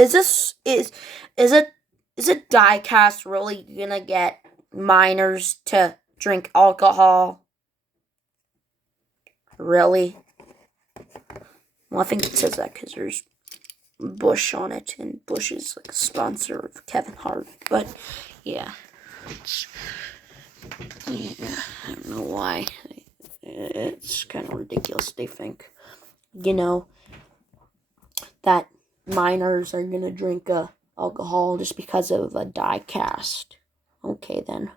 is a diecast really gonna get minors to drink alcohol? Really? Well, I think it says that because there's Bush on it, and Bush is like a sponsor of Kevin Hart. But yeah, I don't know why. It's kind of ridiculous. They think, that minors are gonna drink alcohol just because of a die cast. Okay then.